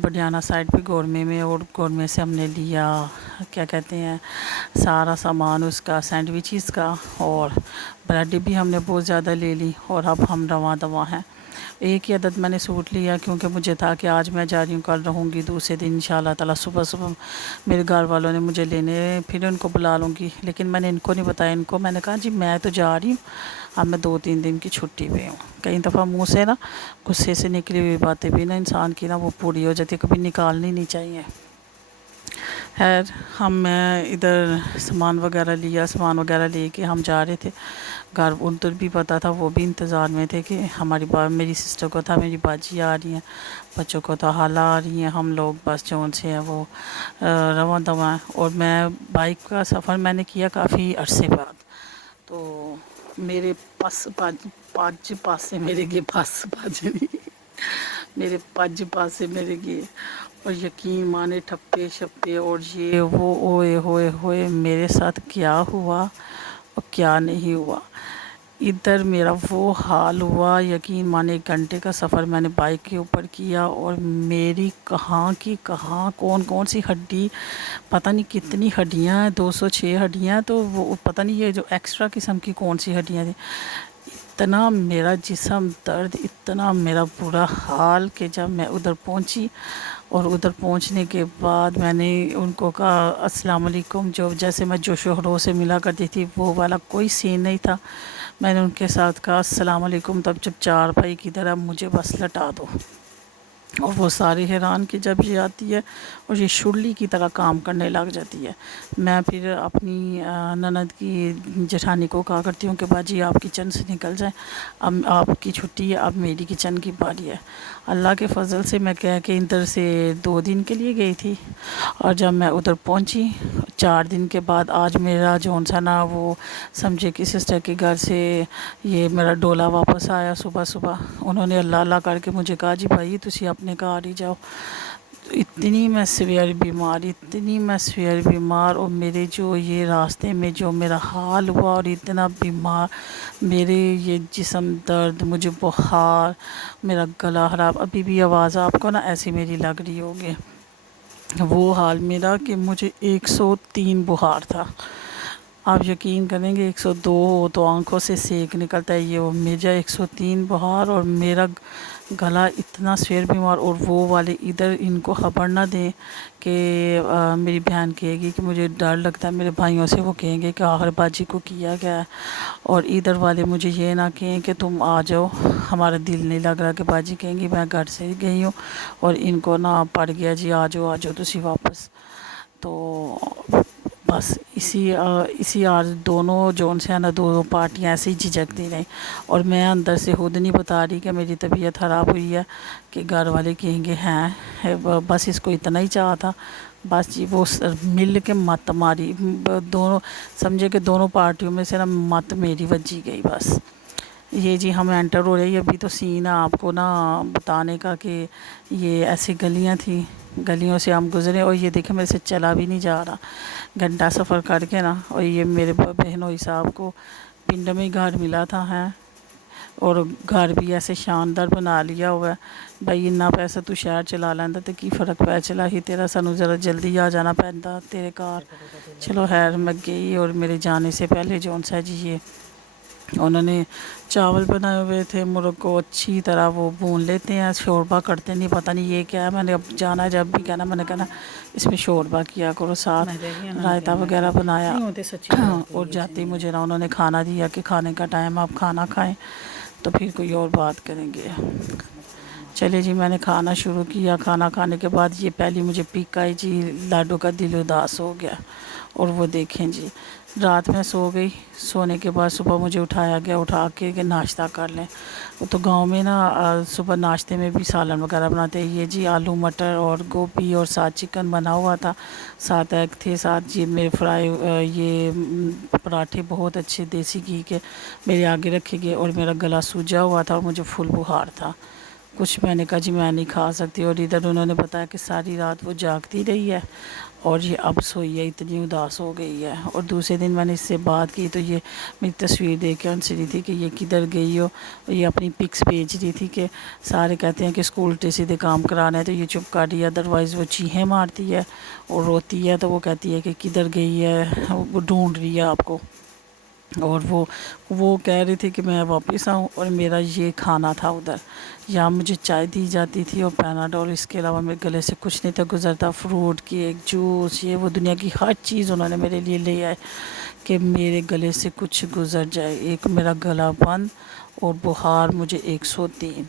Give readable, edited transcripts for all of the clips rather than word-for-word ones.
بڈیانہ side پہ gourmet میں، اور گورمے سے ہم نے لیا کیا کہتے ہیں سارا سامان اس کا، سینڈوچز کا، اور بریڈ بھی ہم نے بہت زیادہ لے لی، اور اب ہم رواں دواں ہیں۔ ایک ہی عدد میں نے سوٹ لیا کیونکہ مجھے تھا کہ آج میں جا رہی ہوں، کل رہوں گی، دوسرے دن انشاءاللہ تعالیٰ صبح صبح میرے گھر والوں نے مجھے لینے، پھر ان کو بلا لوں گی، لیکن میں نے ان کو نہیں بتایا، ان کو میں نے کہا جی میں تو جا رہی ہوں، اب میں 2-3 دن کی چھٹی پہ ہوں۔ کئی دفعہ منہ سے نا غصے سے نکلی ہوئی باتیں بھی نا انسان کی نا وہ پوری ہو جاتی ہے، کبھی نکالنی نہیں چاہیے۔ خیر ہم ادھر سامان وغیرہ لیا، سامان وغیرہ لے کے ہم جا رہے تھے گھر، ادھر بھی پتہ تھا، وہ بھی انتظار میں تھے کہ ہماری میری سسٹر کو تھا میری باجی آ رہی ہیں، بچوں کو تو حالہ آ رہی ہیں، ہم لوگ بس جون سے ہیں وہ رواں دواں۔ اور میں بائک کا سفر میں نے کیا کافی عرصے بعد، تو میرے پج پاسے میرے گئے، میرے پج پاسے میرے گئے، اور یقین مانے ٹھپے شپے اور یہ وہ، اوئے ہوئے ہوئے میرے ساتھ کیا ہوا اور کیا نہیں ہوا۔ ادھر میرا وہ حال ہوا، یقین مانے 1 گھنٹے کا سفر میں نے بائک کے اوپر کیا، اور میری کہاں کی کہاں کون سی ہڈی، پتہ نہیں کتنی ہڈیاں ہیں، 206 ہڈیاں، تو وہ پتہ نہیں یہ جو ایکسٹرا قسم کی کون سی ہڈیاں تھیں، اتنا میرا جسم درد، اتنا میرا برا حال کہ جب میں ادھر پہنچی، اور ادھر پہنچنے کے بعد میں نے ان کو کہا السلام علیکم، جو جیسے میں جوش و خروش سے ملا کرتی تھی وہ والا کوئی سین نہیں تھا، میں نے ان کے ساتھ کہا السلام علیکم، تب جب 4 بھائی کی طرح مجھے بس لٹا دو، اور وہ سارے حیران کہ جب یہ آتی ہے اور یہ شرلی کی طرح کام کرنے لگ جاتی ہے۔ میں پھر اپنی نند کی جٹھانی کو کہا کرتی ہوں کہ باجی آپ کچن سے نکل جائیں، اب آپ کی چھٹی ہے، اب میری کچن کی باری ہے۔ اللہ کے فضل سے میں کہہ کے ادھر سے 2 دن کے لیے گئی تھی، اور جب میں ادھر پہنچی 4 دن کے بعد، آج میرا جون سا نا وہ سمجھے کہ سسٹر کے گھر سے یہ میرا ڈولا واپس آیا صبح صبح، انہوں نے اللہ اللہ کر کے مجھے کہا جی بھائی تسی اپنے گھر ہی جاؤ۔ اتنی میں سویئر بیمار، اور میرے جو یہ راستے میں جو میرا حال ہوا، اور اتنا بیمار، میرے یہ جسم درد، مجھے بخار، میرا گلا خراب، ابھی بھی آواز آپ کو نا ایسی میری لگ رہی ہوگی، وہ حال میرا کہ مجھے 103 بخار تھا۔ آپ یقین کریں گے 102 ہو تو آنکھوں سے سیک نکلتا ہے، یہ وہ میجا 103 بخار، اور میرا گلا اتنا سویر بیمار، اور وہ والے ادھر ان کو خبر نہ دیں کہ میری بہن کہے گی کہ مجھے ڈر لگتا ہے میرے بھائیوں سے، وہ کہیں گے کہ آخر باجی کو کیا گیا ہے، اور ادھر والے مجھے یہ نہ کہیں کہ تم آ جاؤ، ہمارا دل نہیں لگ رہا، کہ باجی کہیں گی میں گھر سے گئی ہوں اور ان کو نہ پڑ گیا جی آ جاؤ تسی واپس۔ تو بس اسی آج دونوں جون سے نا دونوں پارٹیاں ایسے ہی جھجکتی رہیں، اور میں اندر سے خود نہیں بتا رہی کہ میری طبیعت خراب ہوئی ہے، کہ گھر والے کہیں گے ہیں بس اس کو اتنا ہی چاہا تھا، بس جی وہ مل کے مت ماری، دونوں سمجھے کہ دونوں پارٹیوں میں سے نا مت میری وجی گئی بس۔ یہ جی ہم انٹر ہو رہے ہیں، ابھی تو سین ہے آپ کو نا بتانے کا کہ یہ ایسی گلیاں تھیں، گلیوں سے ہم گزرے، اور یہ دیکھیں میرے سے چلا بھی نہیں جا رہا، گھنٹہ سفر کر کے نا، اور یہ میرے بہنوئی صاحب کو پنڈ میں ہی گھر ملا تھا ہے، اور گھر بھی ایسے شاندار بنا لیا ہوا ہے، بھائی اتنا پیسہ تو شہر چلا لیندا تے کی فرق پہ چلا ہی تیرا، سانوں ذرا جلدی آ جانا پیندا تیرے گھر۔ چلو خیر میں گئی، اور میرے جانے سے پہلے جون سا جی یہ انہوں نے چاول بنائے ہوئے تھے، مرغ کو اچھی طرح وہ بھون لیتے ہیں، شوربہ کرتے نہیں، پتہ نہیں یہ کیا ہے، میں نے اب جانا جب بھی کہنا میں نے کہنا اس میں شوربہ کیا کرو، ساتھ رائتا وغیرہ بنایا، اور جاتے ہی مجھے نا انہوں نے کھانا دیا کہ کھانے کا ٹائم، آپ کھانا کھائیں تو پھر کوئی اور بات کریں گے۔ چلے جی میں نے کھانا شروع کیا، کھانا کھانے کے بعد یہ پہلی مجھے پک آئی جی، لاڈو کا دل اداس ہو گیا، اور وہ دیکھیں جی رات میں سو گئی، سونے کے بعد صبح مجھے اٹھایا گیا، اٹھا کے کہ ناشتہ کر لیں، تو گاؤں میں نا صبح ناشتے میں بھی سالن وغیرہ بناتے ہیں، یہ جی آلو مٹر اور گوبھی اور ساتھ چکن بنا ہوا تھا، ساتھ ایگ تھے، ساتھ جی میرے فرائی یہ پراٹھے بہت اچھے دیسی گھی کے میرے آگے رکھے گئے، اور میرا گلا سوجا ہوا تھا، اور مجھے فل بخار تھا، کچھ میں نے کہا جی میں نہیں کھا سکتی، اور ادھر انہوں نے بتایا کہ ساری رات وہ جاگتی رہی ہے اور یہ اب سوئی ہے، اتنی اداس ہو گئی ہے۔ اور دوسرے دن میں نے اس سے بات کی تو یہ میری تصویر دیکھ کے ہنس رہی تھی کہ یہ کدھر گئی ہو، یہ اپنی پکس بھیج رہی تھی کہ سارے کہتے ہیں کہ اسکول الٹے سیدھے کام کرانا ہے تو یہ چپ کر رہی ہے، ادروائز وہ چیخیں مارتی ہے اور روتی ہے تو وہ کہتی ہے کہ کدھر گئی ہے، وہ ڈھونڈ رہی ہے آپ کو۔ اور وہ کہہ رہی تھی کہ میں واپس آؤں، اور میرا یہ کھانا تھا ادھر، یہاں مجھے چائے دی جاتی تھی اور پیناڈول، اس کے علاوہ میرے گلے سے کچھ نہیں تھا گزرتا، فروٹ کی ایک جوس، یہ وہ دنیا کی ہر چیز انہوں نے میرے لیے لے آئے کہ میرے گلے سے کچھ گزر جائے۔ ایک میرا گلا بند اور بخار مجھے 103،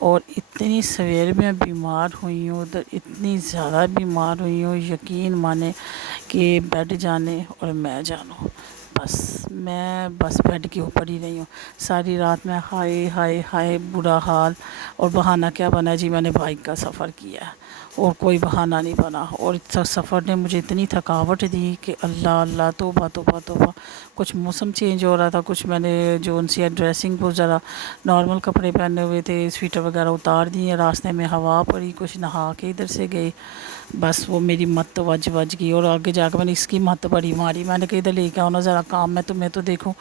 اور اتنی سویر میں بیمار ہوئی ہوں ادھر، اتنی زیادہ بیمار ہوئی ہوں، یقین مانے کہ بیڈ جانے اور میں جانوں، بس بیڈ کے اوپر ہی رہی ہوں ساری رات میں، ہائے ہائے ہائے برا حال۔ اور بہانہ کیا بنا جی، میں نے بائک کا سفر کیا ہے، اور کوئی بہانہ نہیں بنا، اور سفر نے مجھے اتنی تھکاوٹ دی کہ اللہ اللہ، توبہ توبہ توبہ۔ کچھ موسم چینج ہو رہا تھا، کچھ میں نے جو ان سی ڈریسنگ کو ذرا نارمل کپڑے پہنے ہوئے تھے، سویٹر وغیرہ اتار دیے، راستے میں ہوا پڑی، کچھ نہا کے ادھر سے گئے، بس وہ میری مت وج گئی، اور آگے جا کے میں نے اس کی مت بڑی ماری، میں نے کہا ادھر لے کے آؤ نا ذرا کام، میں تمہیں تو دیکھوں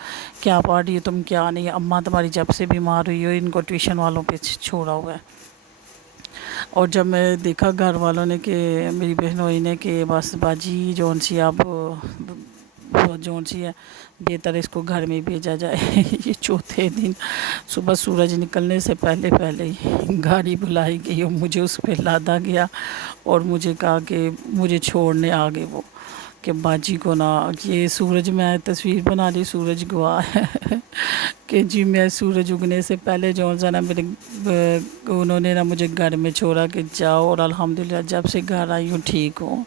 کیا پڑھ رہی ہو تم کیا نہیں، اماں تمہاری جب سے بیمار ہوئی ہو ان کو ٹیوشن والوں پہ چھوڑا ہوا ہے۔ اور جب میں دیکھا گھر والوں نے کہ میری بہنوئی نے کہ بس باجی جون سی اب جون سی ہے بہتر اس کو گھر میں بھیجا جائے۔ یہ چوتھے دن صبح سورج نکلنے سے پہلے ہی گاڑی بلائی گئی اور مجھے اس پہ لادا گیا، اور مجھے کہا کہ مجھے چھوڑنے آ گئے وہ کہ باجی کو نا، یہ سورج میں تصویر بنا لی سورج گوا ہے کہ جی میں سورج اگنے سے پہلے جو نا میرے انہوں نے نا مجھے گھر میں چھوڑا کہ جاؤ، اور الحمدللہ جب سے گھر آئی ہوں ٹھیک ہوں۔